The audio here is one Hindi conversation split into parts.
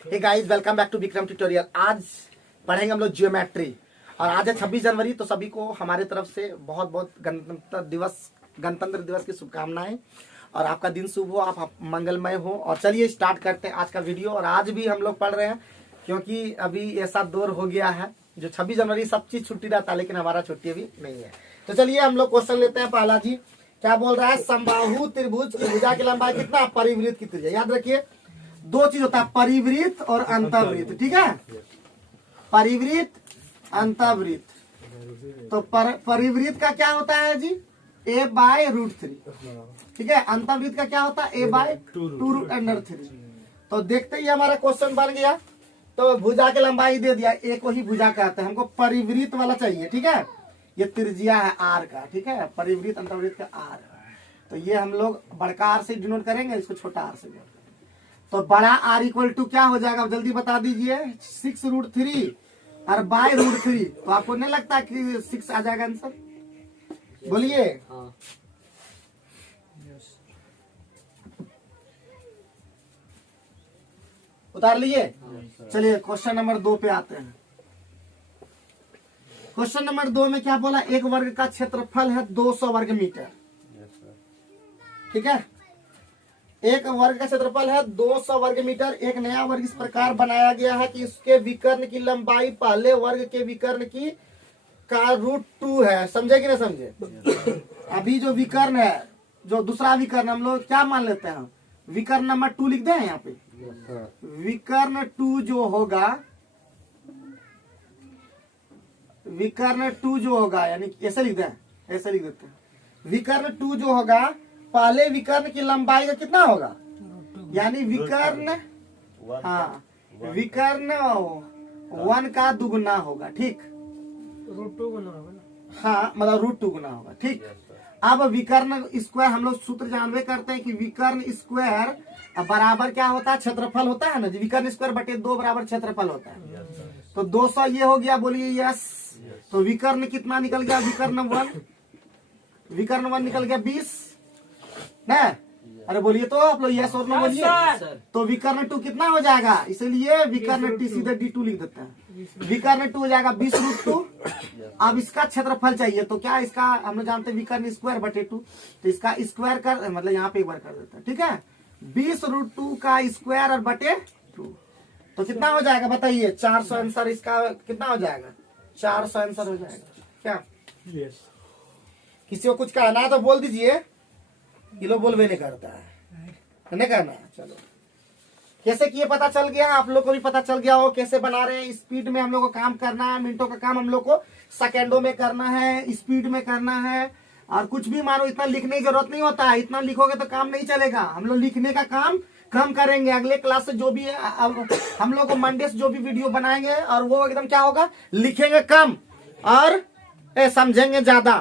Hey guys, welcome back to Vikram tutorial. आज पढ़ेंगे हम लोग ज्योमेट्री और आज है 26 जनवरी। तो सभी को हमारे तरफ से बहुत बहुत गणतंत्र दिवस की शुभकामनाएं और आपका दिन शुभ हो, आप मंगलमय हो। और चलिए स्टार्ट करते हैं आज का वीडियो। और आज भी हम लोग पढ़ रहे हैं क्योंकि अभी ऐसा दौर हो गया है जो 26 जनवरी सब चीज छुट्टी रहता है, लेकिन हमारा छुट्टी अभी नहीं है। तो चलिए हम लोग क्वेश्चन लेते हैं। पहला जी क्या बोल रहा है, समबाहु त्रिभुज की भुजा की लंबाई कितना, परिवृत्त की त्रिज्या। याद रखिए दो चीज होता है, परिवृत्त और अंतर्वृत्त। ठीक है, परिवृत्त अंतर्वृत्त। तो परिवृत्त का क्या होता है जी, a/√3। ठीक है, अंतर्वृत्त का क्या होता है, a/2√3। तो देखते ही हमारा क्वेश्चन बन गया। तो भुजा की लंबाई दे दिया, एक वही भुजा कहते हैं, हमको परिवृत्त वाला चाहिए। ठीक है, ये त्रिज्या है r का। ठीक है, परिवृत्त अंतर्वृत्त का r है। तो ये हम लोग बड़का r से डिनोट करेंगे, इसको छोटा r से। तो बड़ा r इक्वल टू क्या हो जाएगा, जल्दी बता दीजिए। 6√3 और बाय√3। तो आपको नहीं लगता कि 6 आ जाएगा आंसर? बोलिए। हाँ। उतार लिए। चलिए क्वेश्चन नंबर 2 पे आते हैं। क्वेश्चन नंबर 2 में क्या बोला, एक वर्ग का क्षेत्रफल है 200 वर्ग मीटर। ठीक है, एक वर्ग का क्षेत्रफल है 200 वर्ग मीटर। एक नया वर्ग इस प्रकार बनाया गया है कि इसके विकर्ण की लंबाई पहले वर्ग के विकर्ण की का √2 है। समझे कि नहीं समझे? अभी जो विकर्ण है, जो दूसरा विकर्ण हम लोग क्या मान लेते हैं, विकर्ण नंबर 2 लिख दें यहाँ पे। विकर्ण 2 जो होगा, विकर्ण 2 जो होगा, यानी ऐसे लिख दें, ऐसे लिख देते हैं। विकर्ण 2 जो होगा पहले विकर्ण की लंबाई का कितना होगा, यानी विकर्ण, हाँ, विकर्ण 1 का दुगुना होगा। ठीक, √2 गुना होगा ना, हाँ, मतलब √2 गुना होगा। ठीक, अब विकर्ण स्क्वायर हम लोग सूत्र जानवे करते हैं कि विकर्ण स्क्वायर बराबर क्या होता है, क्षेत्रफल होता है ना जी। विकर्ण स्क्वायर बटे 2 बराबर क्षेत्रफल होता है। तो 200 ये हो गया, बोलिए यस। तो विकर्ण कितना निकल गया, विकर्ण 1 निकल गया 20 ना। अरे बोलिए तो आप लोग यस और नो बोलिए। तो विकर्ण 2 कितना हो जाएगा, इसलिए विकर्ण टी सीधे D2 लिख देते हैं। विकर्ण 2 हो जाएगा 20√2। अब इसका क्षेत्रफल चाहिए, तो क्या इसका हम लोग जानते हैं विकर्ण स्क्वायर बटे 2। तो इसका स्क्वायर कर, मतलब यहाँ पे एक बार कर देते हैं। ठीक है, 20√2 का स्क्वायर और बटे 2 तो कितना हो जाएगा बताइए। 400 आंसर इसका कितना हो जाएगा, 400 आंसर हो जाएगा क्या? यस। किसी को कुछ कहना है तो बोल दीजिए, ये लोग बोलवे नहीं करता है, नहीं करना है। चलो कैसे किए पता चल गया, आप लोग को भी पता चल गया हो कैसे बना रहे हैं। स्पीड में हम लोग को काम करना है, मिनटों का काम हम लोग को सेकेंडों में करना है, स्पीड में करना है। और कुछ भी मानो इतना लिखने की जरूरत नहीं होता है, इतना लिखोगे तो काम नहीं चलेगा। हम लोग लिखने का काम कम करेंगे। अगले क्लास से जो भी हम लोग को मंडे से जो भी वीडियो बनाएंगे, और वो एकदम क्या होगा, लिखेंगे कम और समझेंगे ज्यादा।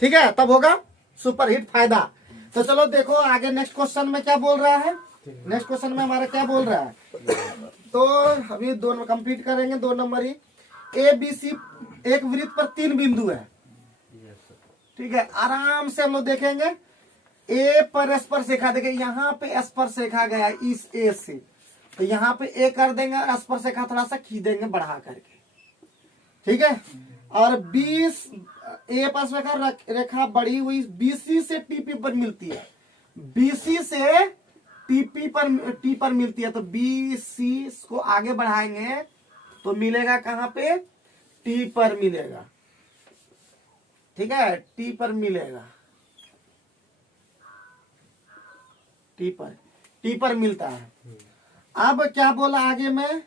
ठीक है, तब होगा सुपर हिट फायदा। तो चलो देखो आगे नेक्स्ट क्वेश्चन में क्या बोल रहा है। नेक्स्ट क्वेश्चन में हमारा क्या बोल रहा है, तो अभी 2 कंप्लीट करेंगे। 2 नंबर ही ABC एक वृत्त पर 3 बिंदु है। ठीक है, आराम से हम लोग देखेंगे। A पर स्पर्श रेखा, देखिए यहाँ पे स्पर्श रेखा गया इस A से, तो यहाँ पे A कर देंगे, स्पर्श रेखा थोड़ा सा खींच देंगे बढ़ा करके। ठीक है, और 20 A पर रेखा बढ़ी हुई BC से TP पर मिलती है, BC से T पर मिलती है। तो BC को आगे बढ़ाएंगे तो मिलेगा कहाँ पे, T पर मिलेगा। ठीक है, T पर मिलेगा, T पर मिलता है। अब क्या बोला आगे में,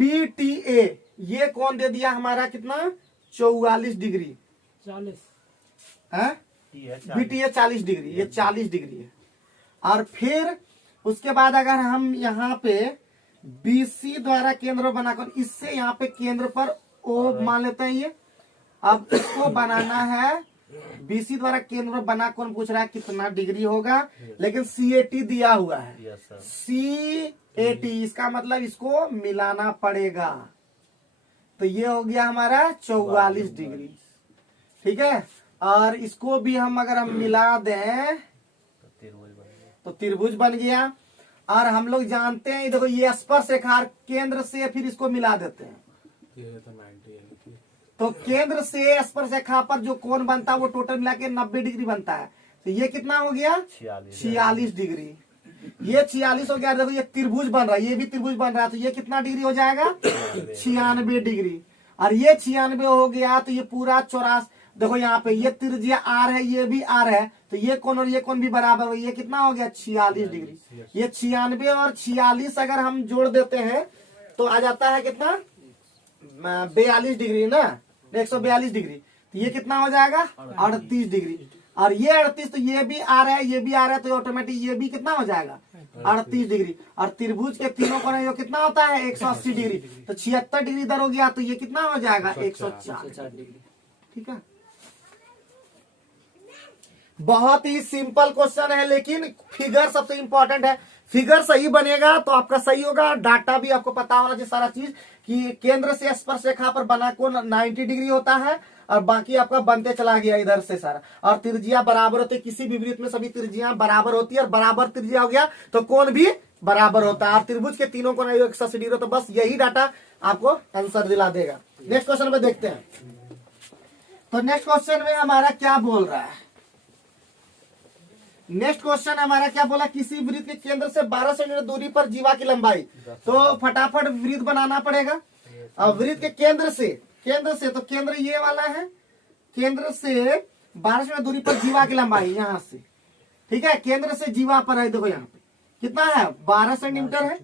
BTA ये कौन दे दिया हमारा, कितना, 44 डिग्री। 40 है, BTA 40 डिग्री, ये 40 डिग्री है। और फिर उसके बाद अगर हम यहाँ पे BC द्वारा केंद्र बनाकर इससे यहाँ पे केंद्र पर O मान लेते हैं ये। अब इसको बनाना है, BC द्वारा केंद्र बना, कौन पूछ रहा है कितना डिग्री होगा, लेकिन CAT दिया हुआ है। CAT इसका मतलब इसको मिलाना पड़ेगा। तो ये हो गया हमारा 44 डिग्री। ठीक है, और इसको भी हम अगर हम मिला दें तो त्रिभुज बन गया। और हम लोग जानते हैं देखो ये स्पर्श रेखा केंद्र से फिर इसको मिला देते हैं, ये तो 90 है। तो केंद्र से स्पर्श रेखा पर जो कोण बनता है वो टोटल मिला के 90 डिग्री बनता है। तो ये कितना हो गया 46 डिग्री, ये 46 हो गया। देखो ये त्रिभुज बन रहा है, ये भी त्रिभुज बन रहा है, तो ये कितना डिग्री हो जाएगा 96 डिग्री। और ये 96 हो गया तो ये पूरा 84, देखो यहाँ पे ये त्रिज्या आर है, ये भी आर है, तो ये कोण और ये कोण भी बराबर हो, ये कितना हो गया 46 डिग्री। ये 96 और 46 अगर हम जोड़ देते हैं तो आ जाता है कितना 42 डिग्री ना, 142 डिग्री। तो ये कितना हो जाएगा 38 डिग्री। और ये 38, तो ये भी आ रहा है, ये भी आ रहा है, तो ऑटोमेटिक ये भी कितना हो जाएगा 38 डिग्री। और त्रिभुज के तीनों कोण ये कितना होता है 180 डिग्री, तो 76 डिग्री इधर हो गया, तो ये कितना हो जाएगा 104 डिग्री। ठीक है, बहुत ही सिंपल क्वेश्चन है, लेकिन फिगर सबसे इंपॉर्टेंट है। फिगर सही बनेगा तो आपका सही होगा। डाटा भी आपको पता होना चाहिए सारा चीज, कि केंद्र से स्पर्श रेखा पर बना कोण 90 डिग्री होता है, और बाकी आपका बनते चला गया इधर से सारा। और त्रिज्या बराबर होती है, किसी भी वृत्त में सभी त्रिज्या बराबर होती है, और बराबर त्रिज्या हो गया तो कोण भी बराबर होता है। और त्रिभुज के तीनों कोण 180 डिग्री, तो बस यही डाटा आपको आंसर दिला देगा। नेक्स्ट क्वेश्चन में देखते हैं। तो नेक्स्ट क्वेश्चन में हमारा क्या बोल रहा है, नेक्स्ट क्वेश्चन हमारा क्या बोला, किसी वृत्त के केंद्र से 12 सेंटीमीटर दूरी पर जीवा की लंबाई। तो फटाफट वृत्त बनाना पड़ेगा। और वृत्त के केंद्र से तो केंद्र ये वाला है, केंद्र से 12 सेंटीमीटर दूरी पर जीवा की लंबाई यहाँ से, ठीक है, केंद्र से जीवा पर है, देखो यहाँ पे कितना है 12 सेंटीमीटर है,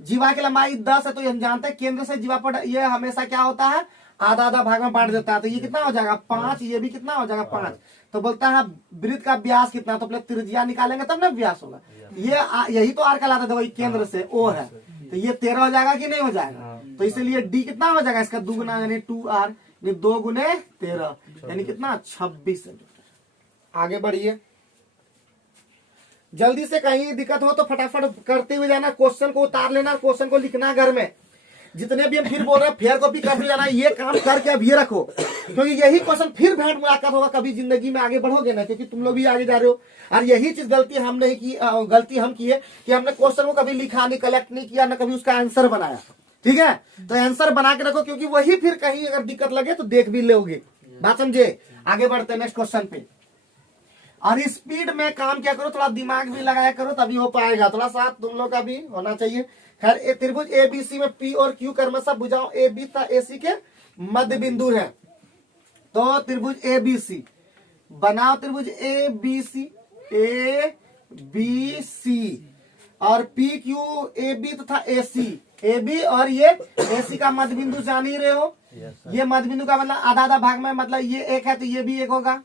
जीवा की लंबाई 10 है। तो हम जानते हैं केंद्र से जीवा पर ये हमेशा क्या होता है आधा आधा भाग में बांट देता है, तो ये कितना हो जाएगा 5, ये भी कितना हो जाएगा 5। तो बोलता है वृत्त का व्यास कितना, तो पहले त्रिज्या निकालेंगे तब ना व्यास होगा। ये यही तो आर कहलाता था, वही केंद्र से ओ है, तो ये 13 हो जाएगा कि नहीं हो जाएगा। तो इसीलिए डी कितना हो जाएगा इसका दुगुना, यानी 2r, 2 गुने 13, यानी कितना 26 सेंटीमीटर। आगे बढ़िए, जल्दी से कहीं दिक्कत हो तो फटाफट करते हुए जाना, क्वेश्चन को उतार लेना, क्वेश्चन को लिखना घर में। जितने भी हम फिर बोल रहे हैं फेयर कॉपी कर लेना, ये काम करके अब ये रखो, क्योंकि यही क्वेश्चन फिर भेंट मुलाकात होगा, कभी जिंदगी में आगे बढ़ोगे ना, क्योंकि तुम लोग भी आगे जा रहे हो। और यही चीज गलती हम नहीं की, गलती हम की है कि हमने क्वेश्चन को कभी लिखा नहीं, कलेक्ट नहीं किया, ना कभी उसका आंसर बनाया। ठीक है, तो आंसर बना के रखो, क्योंकि वही फिर कहीं अगर दिक्कत लगे तो देख भी लोगे। बात समझे, आगे बढ़ते हैं नेक्स्ट क्वेश्चन पे। और स्पीड में काम क्या करो, थोड़ा दिमाग भी लगाया करो, तभी हो पाएगा, थोड़ा सा तुम लोग का भी होना चाहिए। खैर, त्रिभुज एबीसी में पी और क्यू क्रमशः भुजाओं ए बी तथा एसी के मध्य बिंदु है। तो त्रिभुज एबीसी बनाओ, त्रिभुज एबीसी और पी क्यू ए बी तथा एसी, ए बी और ये एसी का मध्य बिंदु जान ही रहे हो। ये मध्य बिंदु का मतलब आधा आधा भाग में, मतलब ये एक है तो ये भी एक होगा।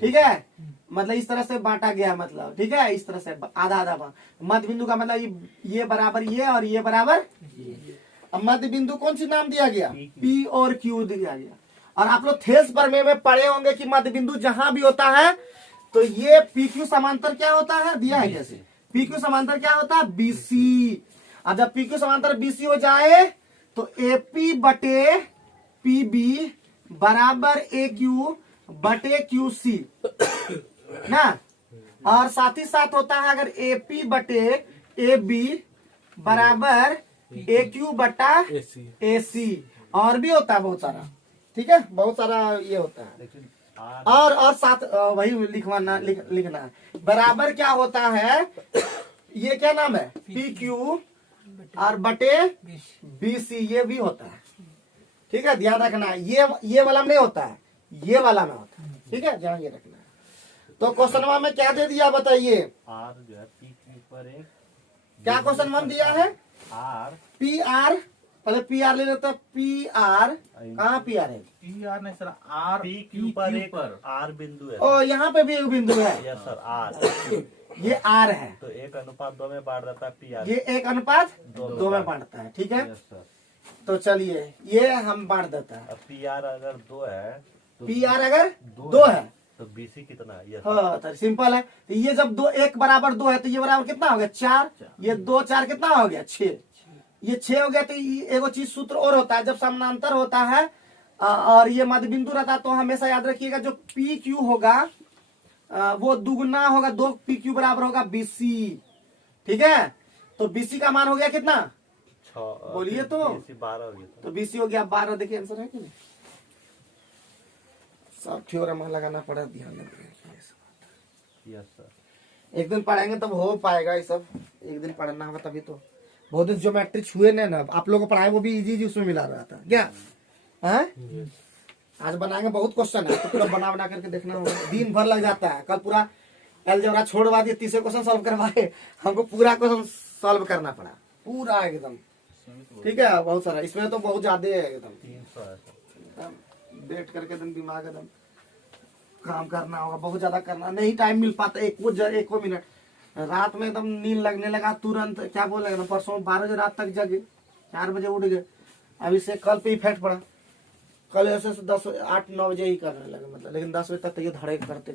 ठीक है, मतलब इस तरह से बांटा गया, मतलब ठीक है, इस तरह से आधा आधा भाग। मध्य बिंदु का मतलब ये बराबर ये और ये बराबर ये। अब मध्य बिंदु कौन सी नाम दिया गया, पी और क्यू दिया गया। और आप लोग थेस प्रमेय में पढ़े होंगे कि मध्य बिंदु जहां भी होता है तो ये पी क्यू समांतर क्या होता है, दिया है जैसे पी क्यू समांतर क्या होता है बीसी। अब जब पी क्यू समांतर बीसी हो जाए तो एपी बटे पी बी बराबर ए क्यू बटे क्यू सी ना। और साथ ही साथ होता है अगर एपी बटे ए बी बराबर ए क्यू बटा एसी, और भी होता है बहुत सारा। ठीक है, बहुत सारा ये होता है। और साथ वही लिखवाना लिखना है। बराबर क्या होता है, ये क्या नाम है पी क्यू और बटे बीसी, ये भी होता है। ठीक है, ध्यान रखना है, ये वाला में नहीं होता है, ये वाला में होता है। ठीक है, ध्यान ये रखना है। तो क्वेश्चन में क्या दे दिया बताइए, आर जो है पी क्यू पर एक, क्या क्वेश्चन में दिया है आर पी आर, पहले पी आर ले लेते हैं, पी आर कहाँ पी आर है, पी आर नहीं सर, आर पी क्यू पर एक आर बिंदु है। ओ यहाँ पे भी एक बिंदु है, यस सर, आर ये आर है, तो 1:2 में बांट देता है पी आर, ये 1:2 में बांटता है। ठीक है, यस सर। तो चलिए ये हम बांट देता है। अब पी आर अगर 2 है तो पी आर अगर 2 है तो बीसी कितना है, यस हाँ, तो सिंपल है। तो ये जब 2 1 बराबर 2 है तो ये बराबर कितना हो गया 4, ये 2 4 कितना हो गया 6, ये 6 हो गया। तो एगो चीज सूत्र और होता है, जब समानांतर होता है और ये मध्य बिंदु रहता है तो हमेशा याद रखिएगा जो पी क्यू होगा वो दुगुना होगा, 2 पी क्यू बराबर होगा बीसी। ठीक है, तो बीसी का मान हो गया कितना? 6 बोलिए तो। 12 हो गया तो बीसी हो गया 12। देखिए आंसर है कि नहीं? सब थ्योरम लगाना पड़ा, ध्यान रखिए। Yes sir. एक दिन पढ़ेंगे तब हो पाएगा ये सब, एक दिन पढ़ना होगा तभी तो। बहुत दिन ज्योमेट्री छुए नहीं ना, आप लोगों को पढ़ाए वो भी इजी उसमें मिला रहा था क्या है? आज बनाएंगे, बहुत क्वेश्चन है तो पूरा बना करके देखना होगा, दिन भर लग जाता है। कल पूरा अलजेब्रा छोड़वा दिए, 30 क्वेश्चन सॉल्व करवाए, हमको पूरा क्वेश्चन सॉल्व करना पड़ा पूरा एकदम। ठीक है, बहुत सारा इसमें तो बहुत ज्यादा है एकदम। 300 है सर। बैठ करके एकदम दिमाग एकदम काम करना होगा, बहुत ज्यादा करना नहीं, टाइम मिल पाता एक मिनट। रात में एकदम नींद लगने लगा तुरंत, क्या बोले ना, परसों 12 बजे रात तक जगे, 4 बजे उठ गए। अब इससे कल पे इफेक्ट पड़ा, कल ऐसे 8-9 बजे ही करने लगे मतलब, लेकिन 10 बजे तक तो ये धड़े करते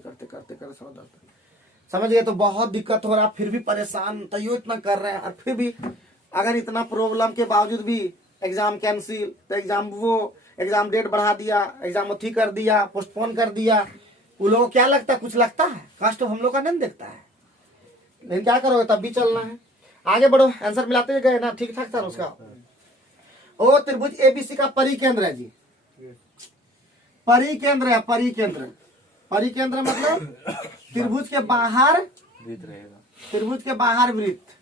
समझ गए। तो बहुत दिक्कत हो रहा, फिर भी परेशान, तैयो इतना कर रहे हैं, और फिर भी अगर इतना प्रॉब्लम के बावजूद भी एग्जाम कैंसिल, तो एग्जाम डेट बढ़ा दिया, एग्जाम अथी कर दिया, पोस्टपोन कर दिया। वो लोगों को क्या लगता है, कुछ लगता है? कष्ट हम लोग का नहीं देखता है, लेकिन क्या करोगे, तब भी चलना है। आगे बढ़ो, आंसर मिलाते गए ना, ठीक ठाक था उसका। ओ त्रिभुज एबीसी का परिकेंद्र है जी, परिकेंद्र है, परिकेंद्र मतलब त्रिभुज के बाहर रहेगा। त्रिभुज के बाहर वृत्त,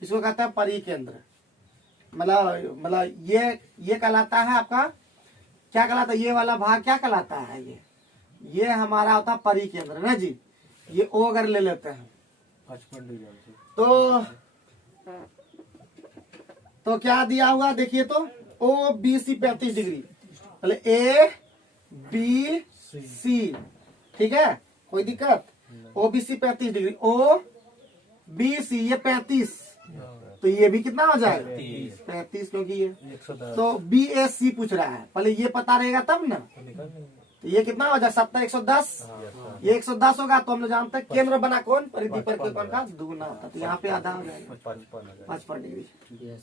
इसको कहता है परिकेंद्र। मतलब ये कहलाता है आपका, क्या कहलाता है, ये वाला भाग क्या कहलाता है, ये हमारा होता है परिकेंद्र ना जी। ये ओ अगर ले लेते हैं 55 डिग्री से। तो क्या दिया हुआ देखिए, तो ओ बी सी 35 डिग्री, मतलब ए बी सी, ठीक है, कोई दिक्कत? O B C 35 degree, O B C ये 35, तो ये भी कितना हो जाएगा 35, क्योंकि ये 110 तो बी एस सी पूछ रहा है, पहले ये पता रहेगा तब ना। तो ये कितना हो जाए 70 110, ये 110 होगा। तो हम लोग जानते हैं केंद्र बना कौन, परिधि पर के कोण का दुगुना होता है, तो यहाँ पे आधा हो जाएगा 55 डिग्री।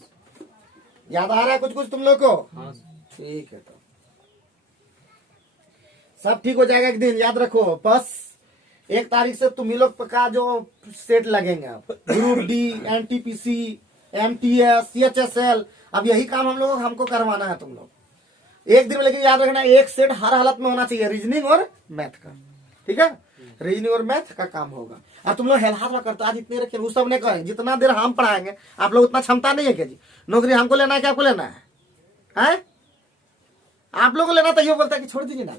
याद आ रहा है कुछ तुम लोग को? ठीक है, तो सब ठीक हो जाएगा एक दिन, याद रखो। बस 1 तारीख से तुम ही लोग का जो सेट लगेंगे, group D, NTPC, MTS, CHSL, अब यही काम हमको करवाना है तुम लोग एक दिन में। लेकिन याद रखना, एक सेट हर हालत में होना चाहिए, रीजनिंग और मैथ का, ठीक है? रीजनिंग और मैथ का काम होगा। और तुम लोग हेल्हाथ करते आज इतने रखे, उस सब ने कहे जितना देर हम पढ़ाएंगे, आप लोग उतना क्षमता नहीं है क्या जी? नौकरी हमको लेना है कि आपको लेना है? आप लोग को लेना, तो ये बोलता है कि छोड़ दीजिए ना,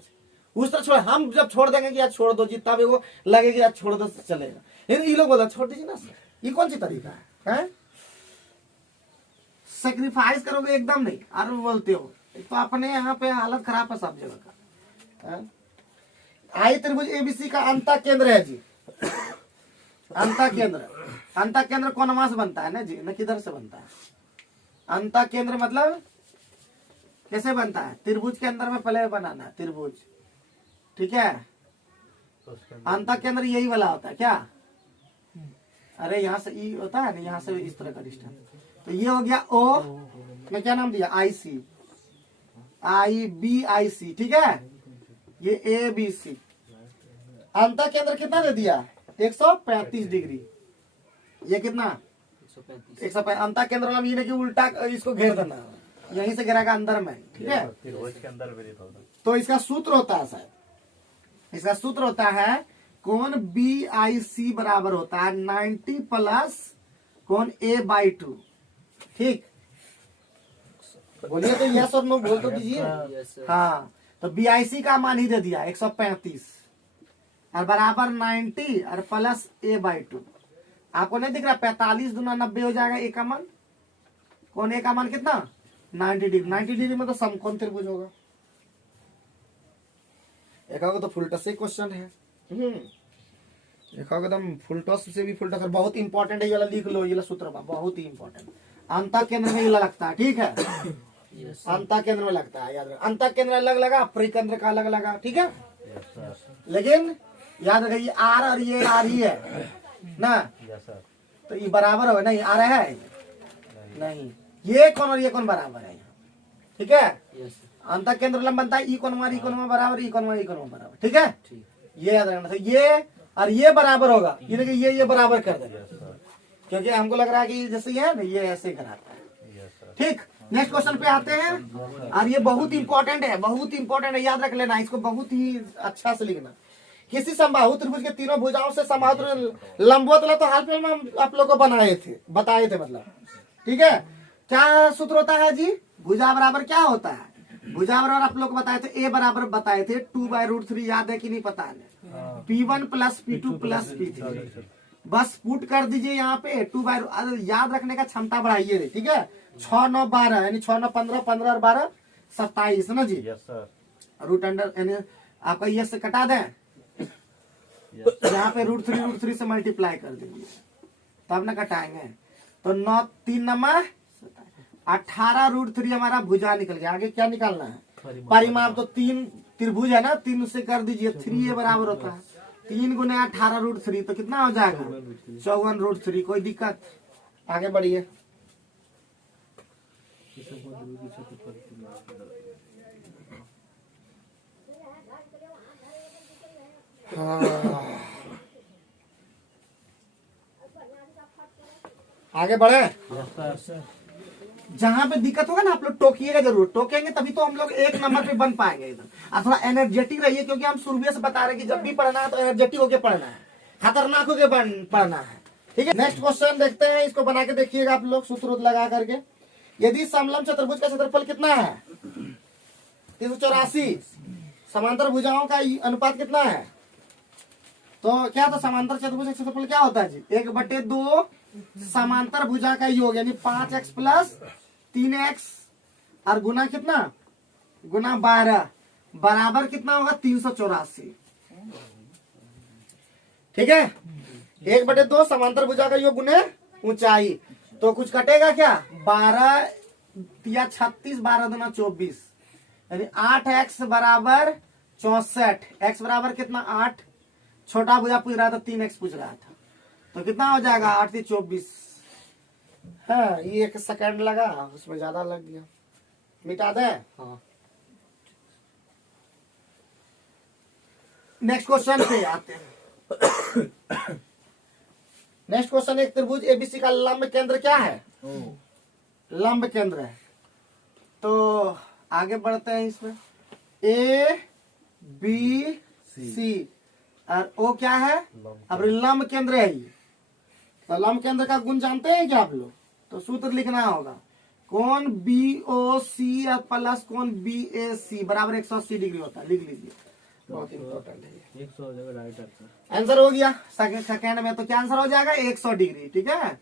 उस तरह छोड़, हम जब छोड़ देंगे कि आज छोड़ दो, जितना भी वो लगेगी आज छोड़ दो चलेगा, लेकिन ये लोग बोलता छोड़ दीजिए ना, ये कौन सी तरीका है? सेक्रीफाइस करोगे एकदम नहीं, और बोलते हो तो अपने यहाँ पे हालत खराब है सब जगह का। आई त्रिभुज एबीसी का अंतः केंद्र है जी, अंतः केंद्र कौन से बनता है ना जी, न किधर से बनता है? अंतः केंद्र मतलब कैसे बनता है? त्रिभुज के अंदर में पहले बनाना है त्रिभुज, ठीक है? अंतः केंद्र यही वाला होता है क्या? अरे यहाँ से ई होता है ना, यहाँ से इस तरह का डिस्टेंस, तो ये हो गया ओ, मैं क्या नाम दिया, आई सी, आई बी आई सी, ठीक है? ये ए बी सी। अंतः केंद्र कितना दे दिया? 135 डिग्री। ये कितना? 135। अंतः केंद्र मतलब ये नहीं कि उल्टा इसको घेर देना, यहीं से गिराएगा अंदर में, ठीक है? के अंदर वृत्त होगा। तो इसका सूत्र होता है शायद, इसका सूत्र होता है कोण बी आई सी बराबर होता है 90 प्लस कोण ए बाई 2, ठीक? बोलिए तो यस और नो बोल तो दीजिए। हाँ, तो बीआईसी का मान ही दे दिया 135 और बराबर 90 और प्लस ए बाई 2। आपको नहीं दिख रहा? 45 दूना 90 हो जाएगा ए का मान। कौन ए का मान कितना? 90 डिग्री। 90 डिग्री में तो समकोण त्रिभुज होगा। एक तो फुल टॉस से क्वेश्चन है, एकदम फुल टॉस से भी फुल टॉस, बहुत इंपॉर्टेंट है, ये वाला लिख लो, ये सूत्र बहुत ही इंपॉर्टेंट। अंतः केंद्र में ये लगता है, ठीक है? अंतः केंद्र में लगता है, याद रखो। अंतः केंद्र अलग लगा, परिकेंद्र का अलग लगा, ठीक है? लेकिन याद रखिए आर और ये आर ही है ना, तो ये बराबर हो नहीं, आर है नहीं, ये कौन और ये कौन बराबर है, ठीक है? अंतः केंद्र लंब बनता है ई कोण ई कोण बराबर, ई कोण बराबर, ठीक है? ये याद रखना। तो ये और ये बराबर होगा, ये बराबर कर देगा, क्योंकि हमको लग रहा है कि जैसे ये है ना, ये ऐसे कराता है। Yes sir. ठीक, नेक्स्ट क्वेश्चन पे आते हैं। और ये बहुत इंपॉर्टेंट है, बहुत इंपॉर्टेंट है, याद रख लेना इसको, बहुत ही अच्छा से लिखना। किसी समबाहु त्रिभुज के तीनों भुजाओं से समबाहु लंबवत वाला तो हाल फिलहाल में हम आप लोगों को बताए थे मतलब। ठीक है, क्या सूत्र होता है जी? भुजा बराबर क्या होता है? भुजा बराबर आप लोग को बताए थे, ए बराबर बताए थे 2/√3, याद है कि नहीं पता है? P1 plus P2 plus P3, बस पुट कर दीजिए यहाँ पे 2/, याद रखने का क्षमता बढ़ाइए। ठीक है, 6 9 12 यानी 6 9 15, 15 और 12 27 ना जी। Yes sir. रूट अंडर यानी आपका ये से कटा दें, यहाँ पे √3 से मल्टीप्लाई कर दीजिए, तब ना कटाएंगे। तो 9 3 नमा 18√3 हमारा भुजा निकल गया। आगे क्या निकालना है? परिमाप। तो 3 त्रिभुज है ना, 3 से कर दीजिए, 3 बराबर होता है 3 गुने 18√3, तो कितना हो जाएगा? 54√3। कोई दिक्कत? आगे बढ़िए। आगे बढ़े। जहां पे दिक्कत होगा ना आप लोग टोकिएगा जरूर, टोकेंगे तभी तो हम लोग एक नंबर पे बन पाएंगे एकदम। और थोड़ा एनर्जेटिक रहिए, क्योंकि हम शुरू से बता रहे हैं कि जब भी पढ़ना है तो एनर्जेटिक होके पढ़ना है, खतरनाक होके पढ़ना है। ठीक है, नेक्स्ट क्वेश्चन देखते हैं, इसको बना के देखिएगा आप लोग सूत्र लगा करके। यदि समलंब चतुर्भुज का क्षेत्रफल कितना है? 384। समांतर भुजाओं का अनुपात कितना है? तो क्या, तो समांतर चतुर्भुज का क्षेत्रफल क्या होता है जी? 1/2 समांतर भुजा का योग, यानी 5x प्लस 3x और गुना कितना? गुना 12 बराबर कितना होगा? 384। ठीक है, 1/2 समांतर भुजा का योग गुने ऊंचाई। तो कुछ कटेगा क्या? 12 या 36, 12 दूना 24, यानी 8x बराबर 64। x बराबर कितना? 8। छोटा भुजा पूछ रहा था, 3x पूछ रहा था, तो कितना हो जाएगा? 8 से 24। हाँ, ये 1 सेकंड लगा, उसमें ज्यादा लग गया, मिटा दे। हाँ, नेक्स्ट क्वेश्चन पे आते हैं। नेक्स्ट क्वेश्चन, एक त्रिभुज एबीसी का लंब केंद्र क्या है? लंब केंद्र है। तो आगे बढ़ते हैं इसमें। ए बी सी और ओ क्या है? अब लंब केंद्र है ये। तो लंब केंद्र का गुण जानते हैं क्या आप लोग? तो सूत्र लिखना होगा, कोण BOC प्लस कोण BAC बराबर 180 डिग्री होता है। लिख लीजिए, बहुत इंपॉर्टेंट है ये। 100 हो जाएगा, राइट आंसर। आंसर हो गया सेकंड में। तो क्या आंसर हो जाएगा? 100 डिग्री। ठीक है,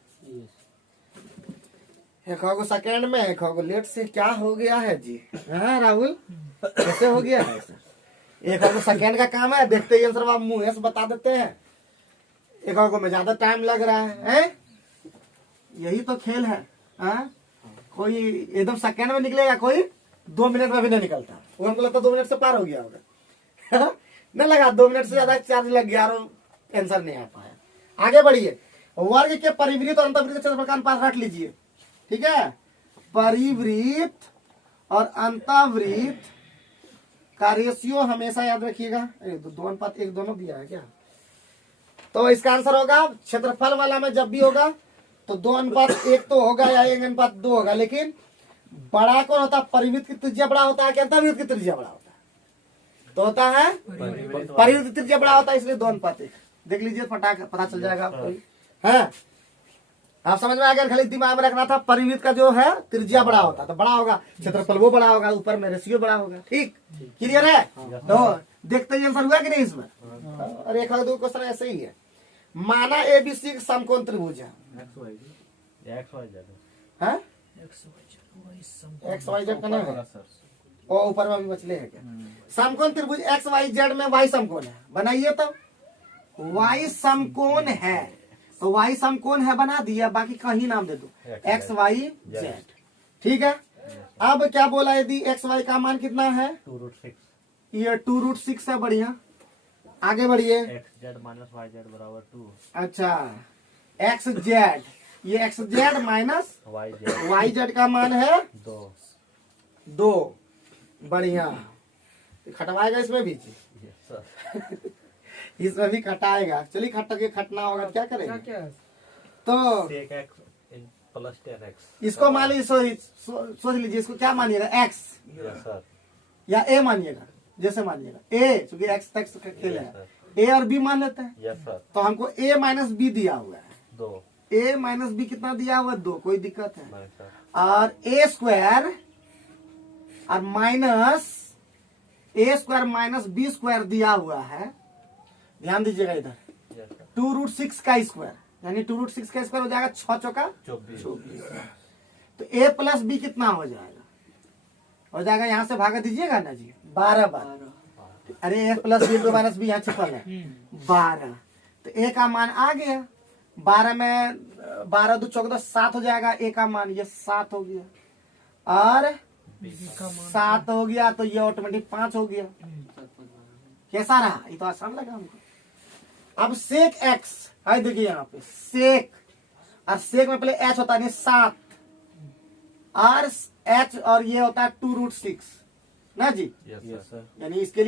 एक होगा सेकंड में, एक होगा लेट से। क्या हो गया है जी? हाँ राहुल, कैसे हो गया है? एक होगा सेकंड का काम है, देखते ही आंसर आप मुंह से बता देते हैं। एक होगा में ज्यादा टाइम लग रहा है? यही तो खेल है। कोई एकदम सेकंड में निकलेगा, कोई 2 मिनट में भी नहीं निकलता। वो हमको लगता 2 मिनट से पार हो गया होगा। नहीं लगा, 2 मिनट से ज्यादा चार्ज लग गया और आंसर नहीं आ पाया। आगे बढ़िए। वर्ग के परिवृत्त और अंतर्वृत्त क्षेत्रफल का अनुपात रख लीजिए। ठीक है, परिवृत्त और अंतर्वृत्त का रेशियो हमेशा याद रखिएगा। 2:1 दोनों दिया है क्या? तो इसका आंसर होगा, क्षेत्रफल वाला में जब भी होगा तो 2:1 तो होगा या 1:2 होगा, लेकिन बड़ा कौन होता है? परिवृत्त की त्रिज्या बड़ा होता है कि अंतर्वृत्त की त्रिज्या बड़ा होता है? तो होता है परिवृत्त की त्रिज्या बड़ा होता है, इसलिए 2:1। देख लीजिए, फटाक पता चल जाएगा आपको। है, आप समझ में आ गया? खाली दिमाग में रखना था, परिवृत्त का जो है त्रिज्या बड़ा होता है तो बड़ा होगा, क्षेत्रफल वो बड़ा होगा, ऊपर में रेशियो बड़ा होगा। ठीक, क्लियर है? तो देखते ही आंसर हुआ कि नहीं इसमें? और एक 2 क्वेश्चन ऐसे ही है। माना ABC समकोण त्रिभुज है। XYZ का नाम है, और ऊपर में भी बचले है क्या? समकोण त्रिभुज XYZ में Y समकोण है, बनाइए। तो Y समकोण है, तो Y समकोण है बना दिया, बाकी कहीं नाम दे दो XYZ। ठीक है, अब क्या बोला? यदि XY का मान कितना है? 2√6। ये 2√6 है। बढ़िया, आगे बढ़िए। XZ माइनस YZ बराबर 2। अच्छा, XZ, ये XZ माइनस YZ का मान है 2। बढ़िया, खटवाएगा इसमें भी जी? Yes sir. इसमें भी खटाएगा। चलिए खटना होगा, क्या करेंगे? तो sec x in plus 10x. इसको मान लीजिए सोच लीजिए, इसको क्या मानिएगा, x Yes, sir. या a मानिएगा, जैसे मानिएगा a, क्योंकि x तक खेल Yes, है, sir. a और b मान लेते हैं। Yes, sir. तो हमको a माइनस बी दिया हुआ है, 2. a माइनस बी कितना दिया हुआ है, 2, कोई दिक्कत है। नहीं sir. और a स्क्वायर और minus a square minus B square दिया हुआ है, ध्यान दीजिएगा इधर, Yes, sir. 2√6 का स्क्वायर, यानी 2√6 का स्क्वायर हो जाएगा 6 चौका 24. तो a प्लस बी कितना हो जाएगा, हो जाएगा, यहाँ से भागा दीजिएगा ना जी, 12 बार, अरे a plus B minus B यहाँ छिपल है, 12, तो a का मान आ गया, 12 में 12 2 14 7 हो जाएगा, a का मान ये 7 हो गया, और 7 हो गया तो ये ऑटोमेटिक 5 हो गया। कैसा रहा, ये तो आसान लगा हमको। अब सेक x है, देखिए यहाँ पे सेक, और सेक में पहले h होता है 7 और h, और ये होता है 2√6 ना जी, Yes, Yes, sir. sir. यानी इसके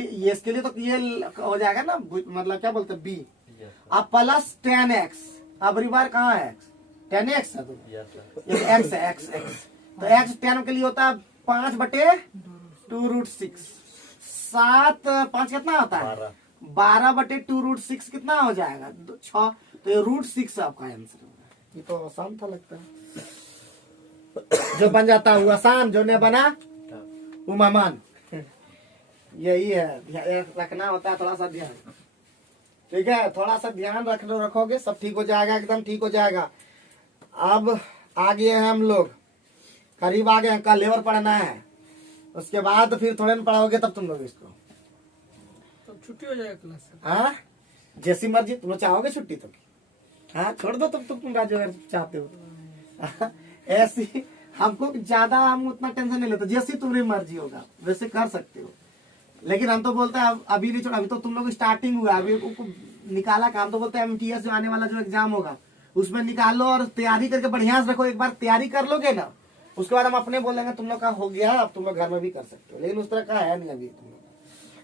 लिए तो ये हो जाएगा ना, मतलब क्या बोलते हैं b, Yes, sir. अब प्लस 10x, अब रिबार कहाँ है x, 10x है, तो Yes, sir. ये x है, x तो x 10 के लिए होता है 5/2√6, 7 5 कितना होता है, 12/2√6 कितना हो जाएगा, 6, तो ये √6 आपका आंसर होगा। ये तो आसान था लगता है, जो बन जाता है वो आसान, जो नहीं बना वो मेहमान, यही है, रखना होता है थोड़ा सा ध्यान, ठीक है, थोड़ा सा ध्यान रखोगे सब ठीक हो जाएगा, एकदम ठीक हो जाएगा। अब आ गए हैं हम लोग, करीब आ गए हैं, कल लेवर पढ़ना है, उसके बाद फिर थोड़े में पढ़ाओगे तब तुम लोग इसको, तो छुट्टी हो जाएगा क्लास से। हाँ जैसी मर्जी, तुम लोग चाहोगे छुट्टी तो, हाँ छोड़ दो तुम राजू अगर चाहते हो तो। ऐसी हमको ज्यादा, हम उतना टेंशन नहीं लेते, जैसी तुम्हारी मर्जी होगा वैसे कर सकते हो, लेकिन हम तो बोलते हैं अभी नहीं छोड़ा, अभी तो तुम लोग स्टार्टिंग हुआ, अभी निकाला काम, तो बोलते हैं MTS आने वाला जो एग्जाम होगा उसमें निकालो और तैयारी करके बढ़िया से रखो, एक बार तैयारी कर लोगे ना, उसके बाद हम अपने बोलेंगे तुम लोग का हो गया, अब तुम लोग घर में भी कर सकते हो, लेकिन उस तरह का है नहीं अभी, तुम लोग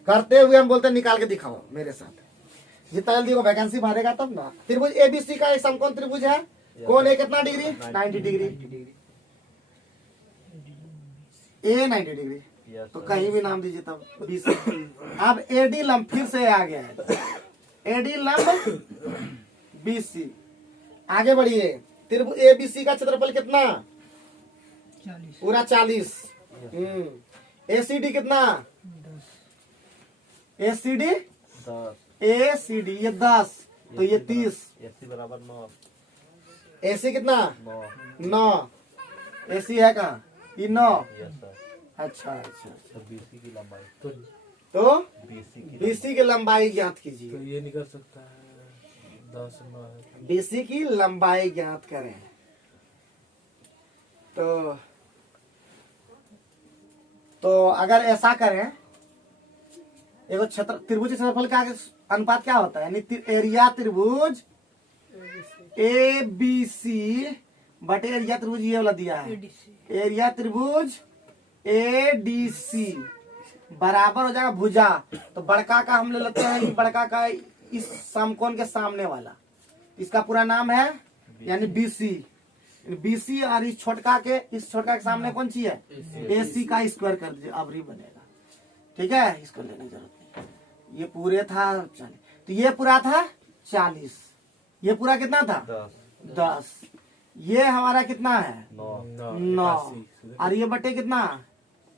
करते हुए हम बोलते हैं निकाल के दिखाओ मेरे साथ, जितना जल्दी वो वैकेंसी भरेगा तब ना। त्रिभुज ABC का एक समकोण त्रिभुज है, कौन है, कितना degree, 90 degree, A 90 degree, Yes, तो sir. कहीं भी नाम दीजिए तब BC। अब AD लंब फिर से आ गया है, AD लंब BC, आगे बढ़िए, त्रिभुज ABC का क्षेत्रफल कितना, 40 पूरा 40, ACD कितना, ACD 10. ये 10, तो ये 30, AC बराबर 9. AC कितना, 9. 9, AC है कहाँ, ये 9, Yes, sir. अच्छा अच्छा, तो BC की लंबाई. तो BC की BC की लंबाई ज्ञात तो कीजिए, ये निकल सकता है 10 9 है। BC की लंबाई ज्ञात करें, तो अगर ऐसा करें, एगो क्षेत्र त्रिभुज के क्षेत्रफल का अनुपात क्या होता है, यानी एरिया त्रिभुज ABC बटे एरिया त्रिभुज ये वाला दिया है, एरिया त्रिभुज ADC बराबर हो जाएगा भुजा, तो बड़का का हम ले लेते हैं, ये बड़का का इस समकोण के सामने वाला, इसका पूरा नाम है यानी BC और इस छोटका के सामने कौन सी है, AC का स्क्वायर कर दीजिए, अब ही बनेगा, ठीक है, इसको लेने की जरूरत नहीं, ये पूरे था 40, तो ये पूरा था 40, ये पूरा कितना था 10, ये हमारा कितना है 9, और ये बटे कितना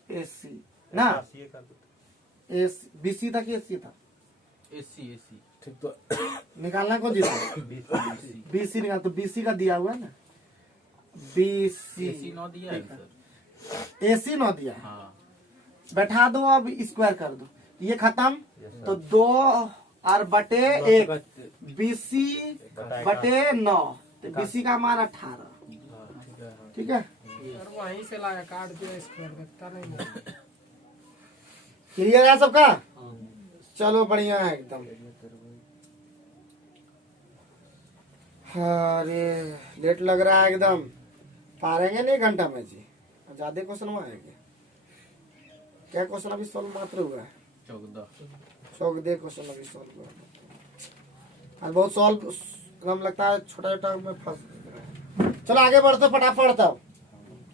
AC ना, BC था कि AC था, AC ठीक, तो निकालना कौन जीता, BC निकाल, तो BC का दिया हुआ है ना, BC AC 9 दिया है सर। AC 9 दिया है, हाँ बैठा दो, अब स्क्वायर कर दो, ये खत्म, तो 2 और बटे 1, BC बटे 9, तो BC का मान 18, ठीक है। ठीक है, और वहीं से लाया काट दिया स्क्वायर करता नहीं। क्लियर है सबका, चलो बढ़िया है एकदम। अरे लेट लग रहा है एकदम, पारेंगे नहीं घंटा में जी, ज्यादा क्वेश्चन हुआ है क्या क्वेश्चन अभी सोल्व मात्र हुआ है, 14 क्वेश्चन अभी सोल्व हुआ है, बहुत सॉल्व एकदम लगता है, छोटा छोटा में फंस चलो आगे बढ़ते फटाफट तब,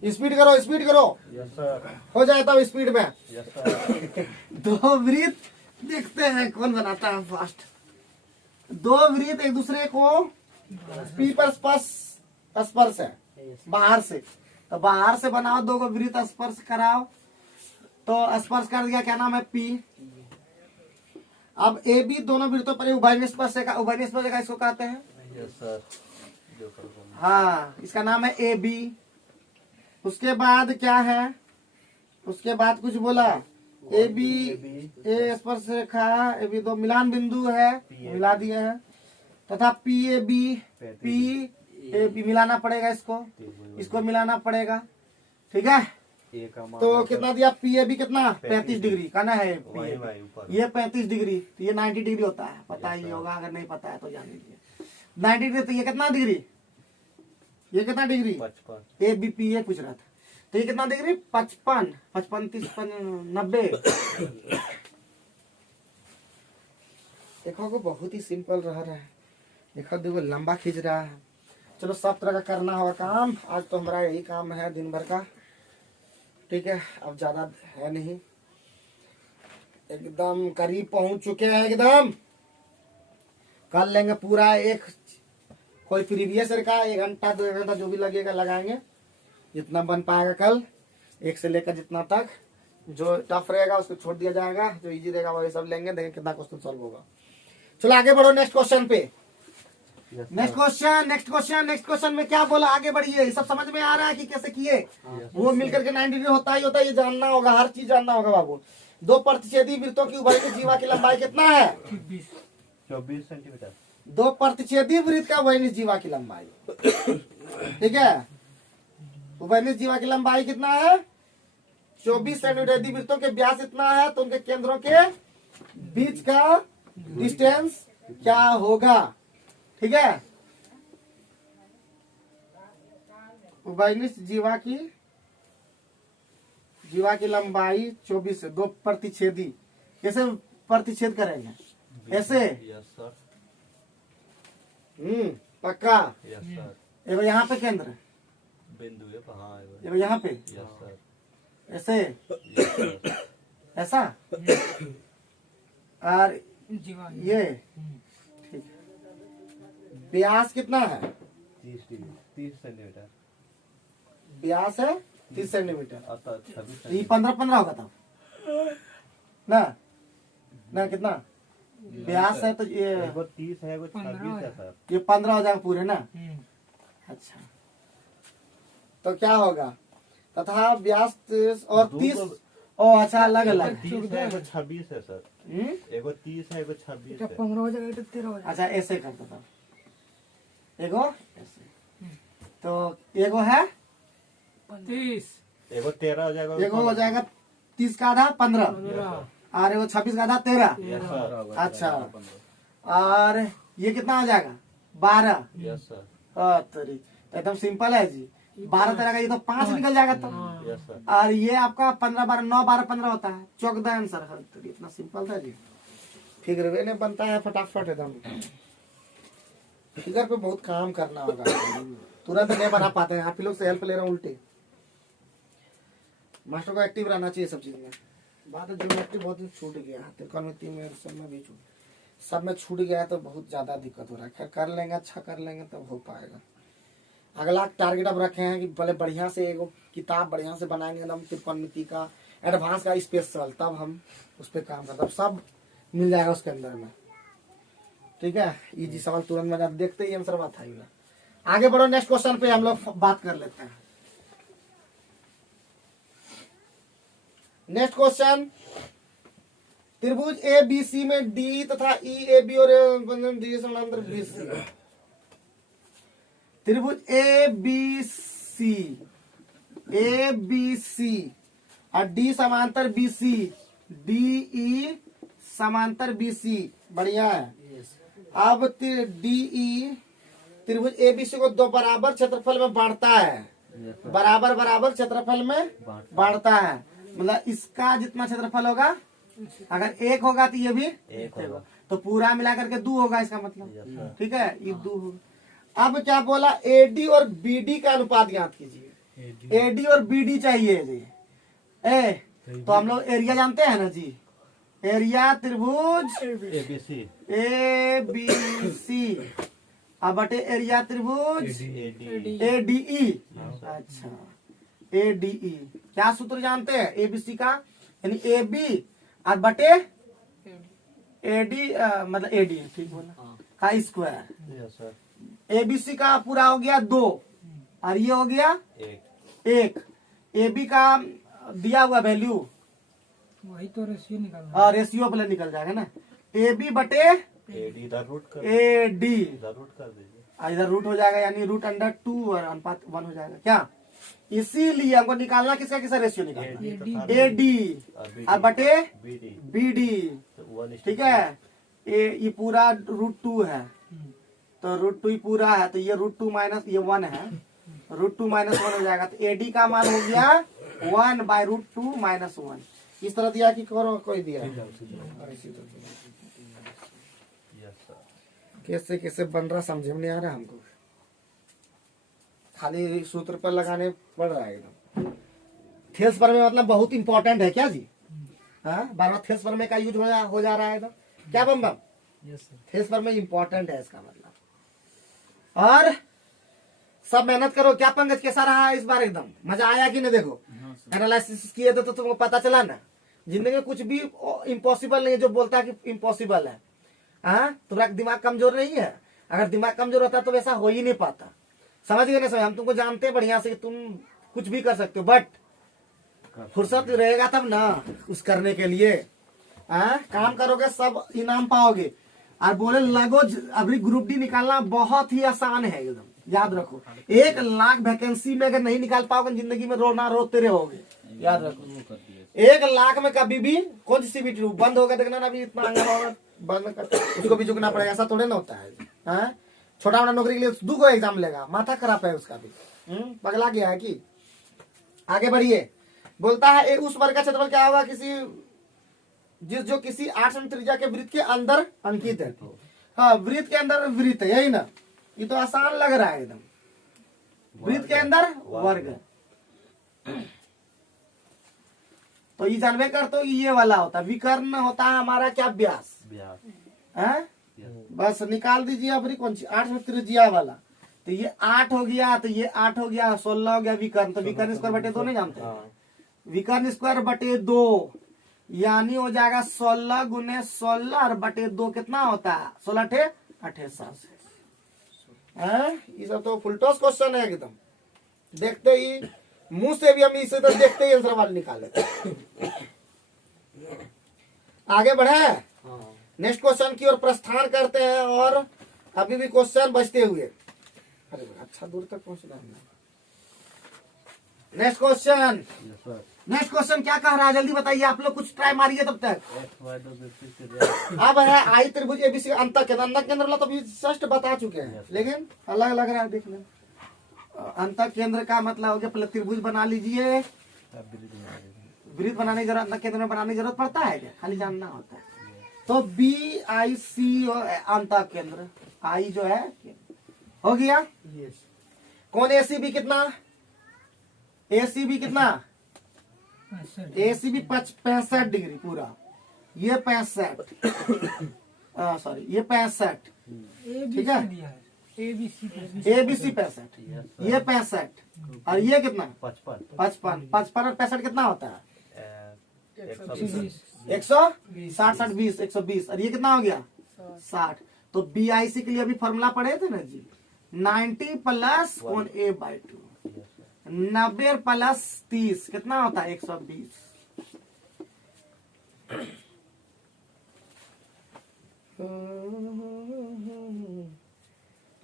स्पीड करो स्पीड करो, यस सर, हो जाए तब स्पीड में। यस सर, दो वृत्त देखते हैं कौन बनाता है फास्ट। दो वृत्त एक दूसरे को पी पर स्पर्श है बाहर से, तो बाहर से बनाओ, दो को वृत्त स्पर्श कराओ, तो स्पर्श कर दिया, क्या नाम है पी। अब ए बी दोनों वृत्तों पर उभयनिष्ठ स्पर्श है, उभयनिष्ठ स्पर्श है, इसको कहते हैं। यस सर, जो कर दूँ। हाँ, इसका नाम है ए बी। उसके बाद क्या है, उसके बाद कुछ बोला, ए बी ए स्पर्श रेखा, ए बी दो मिलान बिंदु है, मिला दिए हैं, तथा पी ए बी मिलाना पड़ेगा, इसको मिलाना पड़ेगा, ठीक है। ए का मान तो कितना दिया, पी ए बी कितना 35 डिग्री कहना है, वही भाई ऊपर। ये 35 डिग्री, तो ये 90 डिग्री होता है, पता ही होगा, अगर नहीं पता है तो जान लीजिए। 90 डिग्री, तो ये कितना डिग्री, ये कितना degree, 55, A B P A पूछ रहा था, तो ये कितना डिग्री 55, 55 30 90। देखो को बहुत ही सिंपल रह रहा है, देखो देखो लंबा खींच रहा है। चलो सब तरह का करना होगा काम, आज तो हमारा यही काम है दिन भर का, ठीक है। अब ज्यादा है नहीं, एकदम करीब पहुंच चुके हैं, एकदम कर लेंगे पूरा। एक कोई प्रीवियस का 1 घंटा 2 घंटा जो भी लगेगा लगाएंगे, जितना बन पाएगा कल, 1 से लेकर जितना तक। जो टफ रहेगा उसको छोड़ दिया जाएगा, जो इजी रहेगा वही सब लेंगे, देखेंगे कितना क्वेश्चन सॉल्व होगा। चलो आगे बढ़ो नेक्स्ट क्वेश्चन पे। नेक्स्ट क्वेश्चन में क्या बोला, आगे बढ़िए। सब समझ में आ रहा है कि कैसे किए, वो मिलकर के 90 डिग्री होता ही होता है, ये जानना होगा, हर चीज जानना होगा बाबू। दो प्रतिच्छेदी वृत्तों की उभयनिष्ठ जीवा की लंबाई कितना है, 24 सेंटीमीटर। दो प्रतिच्छेदी वृत्त का उभयनिष्ठ जीवा की लंबाई, ठीक है। उभयनिष्ठ जीवा की लंबाई कितना है 24 सेंटीमीटर। यदि वृत्तों के व्यास इतना है तो उनके केंद्रों के बीच का डिस्टेंस क्या होगा, ठीक है। उभयनिष्ठ जीवा की लंबाई 24 है, दो प्रतिच्छेदी, कैसे प्रतिच्छेद करेंगे, ऐसे। यस सर, पक्का। यस सर, एगो यहाँ पे केंद्र, बिंदु है हाँ है। एगो यहाँ पे, यस सर, ऐसे, यस सर, ऐसा, और जीवा ये, ठीक है। व्यास कितना है, 30 डिग्री 30 सेंटीमीटर, व्यास है 30 सेंटीमीटर, अतः 26 तो ये 15 होगा तब ना कितना व्यास है, तो ये एगो 30 है, एगो 26 है सर। ये 15 हो जाएगा पूरे ना। अच्छा, तो क्या होगा, तथा व्यास 30 और 30, ओ अच्छा अलग अलग, 30 है, एगो 26 है सर। एगो 30 है, एगो 26 है। 15 हो जाएगा तो 13 हो जाएगा। अच्छा ऐसे करता था, एगो ऐसे, तो एगो है 30 एगो 13 हो जाएगा, एगो हो जाएगा 30 का आधा 15, 15 और एगो 26 का आधा 13। यस सर, अच्छा, और ये कितना हो जाएगा 12। यस सर, तो एकदम सिंपल है जी, 12 13 का ये तो 5 निकल जाएगा तो, यस सर, और ये आपका 15 12 9 12 15 होता है, चौक द आंसर है। तो इतना सिंपल था जी, फिगर वे ने बनता है फटाफट एकदम। फिगर पे बहुत काम करना होगा, तुरंत नहीं बना पाते हैं, आप ही लोग से हेल्प ले रहे हैं उल्टे। मास्टर को एक्टिव रहना चाहिए सब चीज में। बात है ज्योमेट्री बहुत छूट गया है, त्रिकोणमिति में सब में भी सब में छूट गया है, तो बहुत ज्यादा दिक्कत हो रहा है। खैर कर लेंगे, अच्छा कर लेंगे तब हो पाएगा। अगला टारगेट अब रखे हैं कि पहले बढ़िया से एगो किताब बढ़िया से बनाएंगे एकदम त्रिकोणमिति का एडवांस का स्पेशल, तब हम उस पर काम करते, सब मिल जाएगा उसके अंदर में, ठीक है। इजी सवाल तुरंत में देखते ही आंसर बात है। आगे बढ़ो, नेक्स्ट क्वेश्चन पे हम लोग बात कर लेते हैं। नेक्स्ट क्वेश्चन, त्रिभुज ए बी सी में डी तथा ई ए बी और डी समांतर बी सी। त्रिभुज ए बी सी और डी समांतर बी सी, डी ई समांतर बी सी, बढ़िया है। अब डी ई त्रिभुज ए बी सी को दो बराबर क्षेत्रफल में बांटता है, बराबर बराबर क्षेत्रफल में बांटता है, मतलब इसका जितना क्षेत्रफल होगा, अगर 1 होगा तो ये भी 1 होगा, तो पूरा मिला करके 2 होगा इसका मतलब, ठीक है। ये 2 अब क्या बोला, एडी और बीडी का अनुपात ज्ञात कीजिए। एडी और बीडी चाहिए जी। तो हम लोग एरिया जानते हैं ना जी, एरिया त्रिभुज ABC ए बी सी अब बटे एरिया त्रिभुज AD ADE। अच्छा ADE क्या सूत्र जानते हैं ABC का, यानी AB और बटे AD मतलब AD ठीक बोला का स्क्वायर। यस सर ABC का पूरा हो गया 2 और ये हो गया 1। AB का दिया हुआ वैल्यू वही तो रेशियो निकालना और रेशियो प्लस निकल जाएगा ना, AB बटे AD इधर रूट कर AD इधर रूट कर दीजिए। इधर रूट हो जाएगा, यानी रूट अंडर 2 और अनुपात 1 हो जाएगा क्या। इसीलिए हमको निकालना किसका किसका रेशियो निकालना, AD और बटे BD। तो 1 ठीक है, ये पूरा रूट 2 है तो रूट 2 ही पूरा है, तो ये रूट 2 माइनस ये 1 है, रूट 2 माइनस 1 हो जाएगा, तो AD का मान हो गया 1 बाय रूट 2 माइनस 1। इस तरह दिया कि कोई दिया यस सर कैसे कैसे बन रहा समझ में नहीं आ रहा हमको, खाली सूत्र पर लगाने पड़ रहा है एकदम। थेस पर में मतलब बहुत इंपॉर्टेंट है क्या जी, हाँ बार बार थेस पर में का यूज हो जा रहा है एकदम क्या बम बम, यस सर। थेस पर में इंपॉर्टेंट है इसका मतलब। और सब मेहनत करो, क्या पंकज कैसा रहा है इस बार, एकदम मजा आया कि नहीं, देखो एनालिसिस किए तो तुमको पता चला ना, जिंदगी में कुछ भी इम्पॉसिबल नहीं है जो बोलता है कि इम्पॉसिबल है। हाँ तुम्हारा दिमाग कमजोर नहीं है, अगर दिमाग कमजोर होता तो वैसा हो ही नहीं पाता, समझ गए ना समझ, हम तुमको जानते हैं बढ़िया से कि तुम कुछ भी कर सकते हो, बट फुर्सत रहेगा तब ना उस करने के लिए। काम करोगे सब इनाम पाओगे। और बोले लगो अभी ग्रुप डी निकालना बहुत ही आसान है एकदम, याद रखो 1 लाख वैकेंसी में अगर नहीं निकाल पाओगे जिंदगी में रोना रोते रहोगे, याद रखो 1 लाख में कभी भी कौन सी सीबीटी बंद होगा देखना ना, अभी इतना आंगा होगा बंद कर उसको भी झुकना पड़ेगा, ऐसा थोड़े ना होता है। छोटा मोटा नौकरी के लिए 2 को एग्जाम लेगा, माथा खराब है उसका भी, पगला गया है कि। आगे बढ़िए, बोलता है उस वर्ग का क्षेत्रफल क्या होगा किसी जो किसी 8 सेमी त्रिज्या के वृत्त के अंदर अंकित है। हाँ वृत्त के अंदर वृत्त है, यही ना, ये तो आसान लग रहा है एकदम, वृत्त के अंदर वर्ग है। तो ये जानवे कर तो ये वाला होता है, विकर्ण होता है हमारा क्या, व्यास है। बस निकाल दीजिए अपनी कौन सी 8 सेमी त्रिज्या वाला, तो ये 8 हो गया, तो ये 8 हो गया, 16 हो गया विकर्ण, तो विकर्ण स्क्वायर बटे 2 नहीं जानते, विकर्ण स्क्वायर बटे 2 यानी हो जाएगा 16 गुने 16 और बटे 2 कितना होता है 16 × 28। ये सब तो फुलटॉस क्वेश्चन है एकदम, देखते ही मुंह से भी हम इसे तो देखते ही आंसर वाले निकाले। आगे बढ़े, नेक्स्ट क्वेश्चन की ओर प्रस्थान करते हैं, और अभी भी क्वेश्चन बचते हुए, अरे अच्छा दूर तक पहुंचना है। नेक्स्ट क्वेश्चन, नेक्स्ट क्वेश्चन क्या कह रहा है जल्दी बताइए, आप लोग कुछ ट्राई मारिए तब तक। अब है आई त्रिभुज एबीसी अंत केंद्र, अंत केंद्र वाला तो अभी जस्ट बता चुके हैं, लेकिन अलग लग रहा है देखने। अंत केंद्र का मतलब हो गया, पहले त्रिभुज बना लीजिए, वृत्त बनाने की जरूरत, अंत केंद्र में बनाने की जरूरत पड़ता है क्या, खाली जानना होता है। तो BIC अंत केंद्र, आई जो है हो गया। कौन ACB कितना, ACB कितना, ACB 65 डिग्री पूरा, ये 65 सॉरी ये 65, ठीक है, ABC ABC 65, ये 65 और ये कितना 55 55 और 65 कितना होता है 160 60 20 120, और ये कितना हो गया 60। तो BIC के लिए अभी फॉर्मूला पढ़े थे ना जी, 90 प्लस कौन A/2, 90 प्लस 30 कितना होता है 120।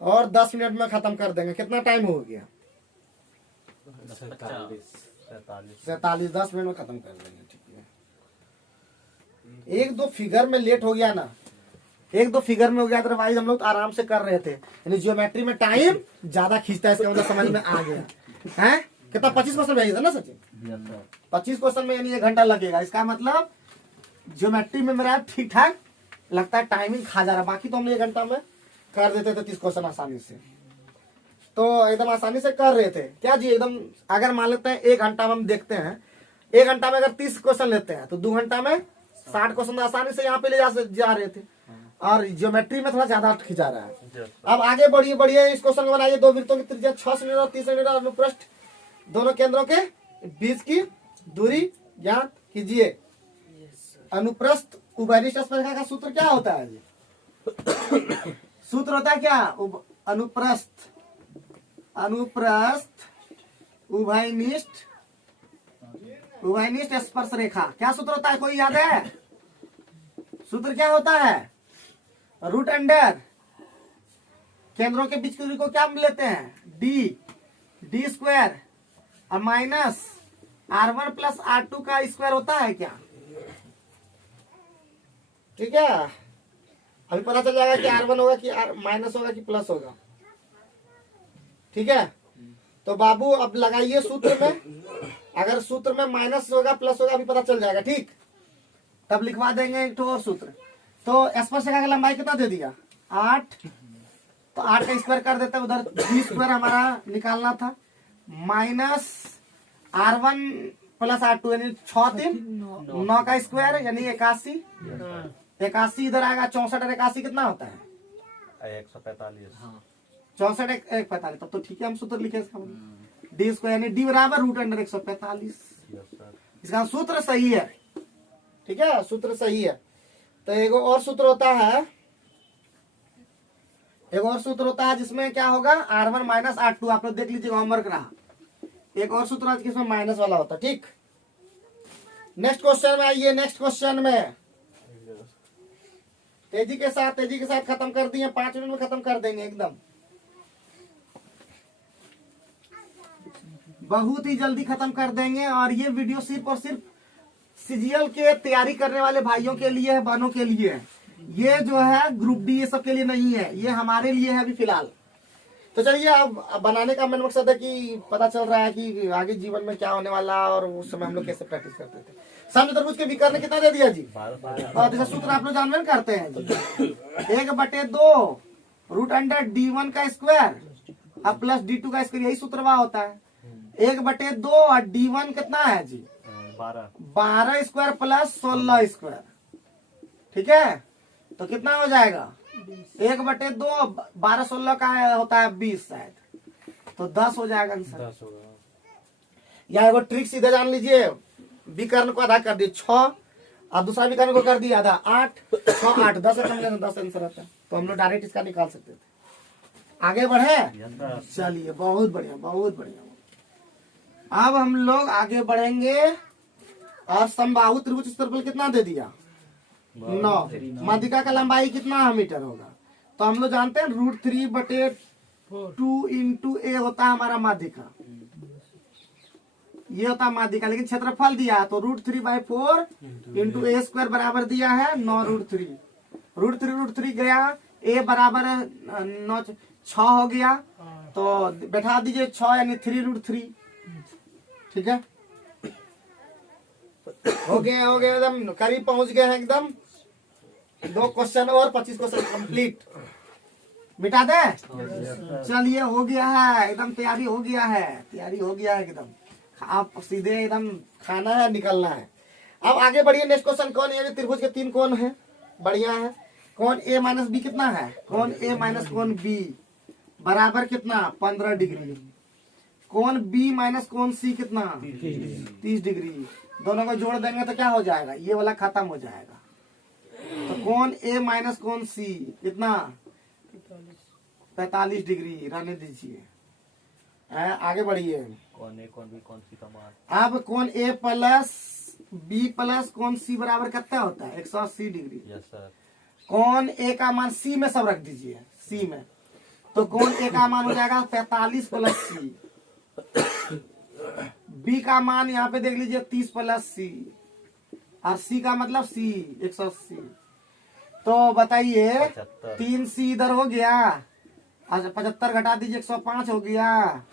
और 10 मिनट में खत्म कर देंगे, कितना टाइम हो गया 47, 10 मिनट में खत्म कर देंगे, ठीक है। 1-2 फिगर में लेट हो गया ना, 1-2 फिगर में हो गया, अदरवाइज हम लोग आराम से कर रहे थे, यानी ज्योमेट्री में टाइम ज्यादा खींचता है, इसका मतलब समझ में आ गया है। कितना 25 क्वेश्चन भेजा था ना सचिन, 25 क्वेश्चन में यानी 1 घंटा लगेगा, इसका मतलब ज्योमेट्री में मेरा ठीक ठाक लगता है, टाइमिंग खा जा रहा, बाकी तो हम 1 घंटा में कर देते थे 30 क्वेश्चन आसानी से। तो एकदम आसानी से कर रहे थे क्या जी एकदम। अगर मान लेते हैं 1 घंटा में हम देखते हैं, 1 घंटा में अगर 30 क्वेश्चन लेते हैं तो 2 घंटा में 60 क्वेश्चन आसानी से यहाँ पे ले जा रहे थे। और ज्योमेट्री में थोड़ा ज्यादा खिंचा रहा है। Yes, sir. अब आगे बढ़िए इस क्वेश्चन को बनाइए। 2 वृत्तों की त्रिज्या 6 सेंटीमीटर और 30 सेंटीमीटर अनुप्रस्थ दोनों केंद्रों के बीच की दूरी ज्ञात कीजिए। अनुप्रस्थ उभयनिष्ठ स्पर्शरेखा का सूत्र क्या होता है जी? सूत्र होता है क्या? अनुप्रस्थ उभयनिष्ठ स्पर्श रेखा। क्या सूत्र होता है, कोई याद है? सूत्र क्या होता है? रूट अंडर केंद्रों के बीच की दूरी को क्या लेते हैं? डी स्क्वायर और माइनस R1 प्लस R2 का स्क्वायर होता है क्या? ठीक है, अभी पता चल जाएगा कि R1 होगा कि माइनस होगा कि प्लस होगा। ठीक है, तो बाबू अब लगाइए सूत्र में। अगर सूत्र में माइनस होगा प्लस होगा अभी पता चल जाएगा। ठीक, तब लिखवा देंगे एक और सूत्र। तो स्पर्शरेखा की लंबाई कितना दे दिया? 8। तो 8 का स्क्वायर कर देते हैं, उधर डी स्क्वायर हमारा निकालना था, माइनस R1 प्लस R2 यानी 6 3 9 का स्क्वायर यानी 81। 81 इधर आएगा, 64 और 81 कितना होता है? 145। 64 1 45। तब तो ठीक है, हम सूत्र लिखे इसका डी स्क्वायर यानी डी बराबर रूट अंडर 145। Yes, sir. इसका सूत्र सही है। ठीक है, सूत्र सही है। तो एक और सूत्र होता है जिसमें क्या होगा? R1 minus R2। आप लोग देख लीजिएगा, होमवर्क रहा। एक और सूत्र आज किसमें माइनस वाला होता है। ठीक, नेक्स्ट क्वेश्चन में आइए। नेक्स्ट क्वेश्चन में तेजी के साथ खत्म कर दिए, 5 मिनट में खत्म कर देंगे एकदम, बहुत ही जल्दी खत्म कर देंगे। और ये वीडियो सिर्फ और सिर्फ सीजीएल के तैयारी करने वाले भाइयों के लिए है, बहनों के लिए है। ये जो है ग्रुप डी ये सब के लिए नहीं है, ये हमारे लिए है अभी फिलहाल। तो चलिए, अब बनाने का मन मकसद है कि पता चल रहा है कि आगे जीवन में क्या होने वाला, और उस समय हम लोग कैसे प्रैक्टिस करते थे। समझ तरबूज के विकर्ण ने कितना दे दिया जी? और जैसा सूत्र आप लोग जानवे करते हैं जी, 1/2 रूट अंडर D1 का स्क्वायर और प्लस D2 का स्क्वायर, यही सूत्रवा होता है। 1/2 और D1 कितना है जी? 12 स्क्वायर प्लस 16 स्क्वायर। ठीक है, तो कितना हो जाएगा? 1/2 12 16 का होता है 20 शायद, तो 10 हो जाएगा आंसर। 10 होगा। या एगो ट्रिक सीधे जान लीजिए, विकर्ण को आधा कर दिए 6 और दूसरा विकर्ण को कर दिया आधा 8 6 8 10 10 आंसर आता है। तो हम लोग डायरेक्ट इसका निकाल सकते थे। आगे बढ़े, चलिए, बहुत बढ़िया बहुत बढ़िया। अब हम लोग आगे बढ़ेंगे। और समबाहु त्रिभुज क्षेत्रफल कितना दे दिया? 9। माध्यिका का लंबाई कितना मीटर होगा? तो हम लोग जानते हैं √3/2 इंटू ए होता है हमारा माध्यिका, ये होता है माध्यिका। लेकिन क्षेत्रफल दिया तो √3/4 इंटू ए स्क्वायर बराबर दिया है 9√3। √3 गया, ए बराबर 9 6 हो गया, तो बैठा दीजिए 6 यानी 3√3। ठीक है, हो गया एकदम करीब पहुंच गए हैं एकदम। 2 क्वेश्चन और 25 क्वेश्चन कंप्लीट। मिटा दे, चलिए, हो गया है एकदम, तैयारी हो गया है एकदम। आप सीधे एकदम खाना है, निकलना है। अब आगे बढ़िए। नेक्स्ट क्वेश्चन, कौन ए त्रिभुज के 3 कोण है? बढ़िया है। कौन A माइनस बी कितना है? कौन A माइनस कौन B बराबर कितना? 15 डिग्री। कौन B माइनस कौन C कितना? 30 डिग्री। दोनों को जोड़ देंगे तो क्या हो जाएगा? ये वाला खत्म हो जाएगा। तो कौन A माइनस कौन C कितना? 45 डिग्री। रहने दीजिए, आगे बढ़िए। कौन A कौन B कौन C का मान? अब कौन A प्लस B प्लस कौन C बराबर कितना होता है? 180 डिग्री। Yes sir. कौन A का मान C में सब रख दीजिए, C में। तो कौन A का मान हो जाएगा 45 प्लस C। B का मान यहाँ पे देख लीजिए 30 प्लस C, और C का मतलब C 180। तो बताइए 3C इधर हो गया, अच्छा 75 घटा दीजिए 105 हो गया।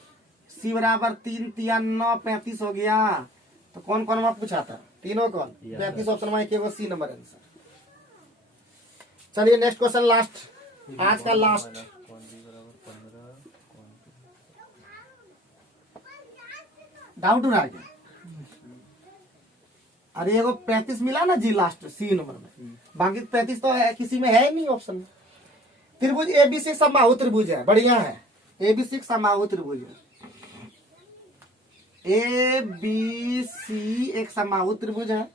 C बराबर 3 3 9 35 हो गया। तो कौन कौन में पूछा था? तीनों कौन? 35 ऑप्शन में केवल C नंबर आंसर। चलिए नेक्स्ट क्वेश्चन, लास्ट, आज का लास्ट। कौन B बराबर 15 कौन डाउट हो रहा है क्या? अरे एगो 35 मिला ना जी लास्ट सी नंबर में, बाकी 35 तो है, किसी में है ही नहीं ऑप्शन में। त्रिभुज ABC समबाहु त्रिभुज है, बढ़िया है। ABC समबाहु त्रिभुज है, ABC एक समबाहु त्रिभुज है।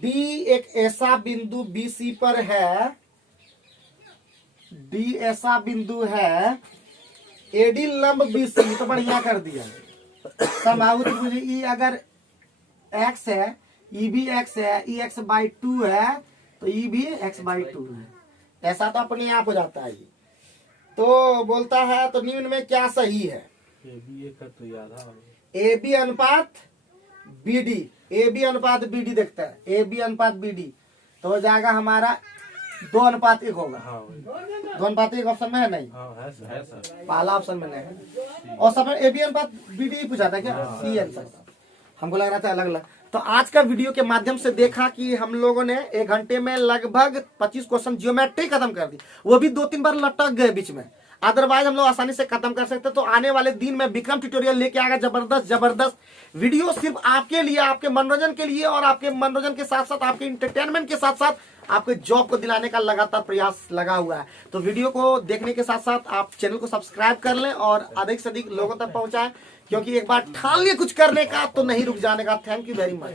D एक ऐसा बिंदु BC पर है, D ऐसा बिंदु है, AD लंब BC, तो बढ़िया कर दिया। समबाहु त्रिभुज E अगर x है, E भी x है, E x/2 है, तो E भी x/2 है। ऐसा तो अपने आप हो जाता है ये। तो बोलता है तो निम्न में क्या सही है? ये भी एक का तो याद है। AB अनुपात BD, AB अनुपात BD देखता है, AB अनुपात BD तो हो जाएगा हमारा 2:1 होगा। हाँ वही। 2:1 ऑप्शन में है नहीं, हाँ है सर। पहला ऑप्शन में नहीं है। और सब में AB अनुपात BD पूछा था क्या? सी आंसर, हमको लग रहा था अलग अलग। तो आज का वीडियो के माध्यम से देखा कि हम लोगों ने 1 घंटे में लगभग 25 क्वेश्चन ज्योमेट्री खत्म कर दी, वो भी 2-3 बार लटक गए बीच में, अदरवाइज हम लोग आसानी से खत्म कर सकते। तो आने वाले दिन में विक्रम ट्यूटोरियल लेके आएगा जबरदस्त वीडियो, सिर्फ आपके लिए, आपके मनोरंजन के लिए, और आपके मनोरंजन के साथ साथ आपके इंटरटेनमेंट के साथ साथ आपके जॉब को दिलाने का लगातार प्रयास लगा हुआ है। तो वीडियो को देखने के साथ साथ आप चैनल को सब्सक्राइब कर लें और अधिक से अधिक लोगों तक पहुंचाएं, क्योंकि एक बार ठान लिए कुछ करने का तो नहीं रुक जाने का। Thank you very much.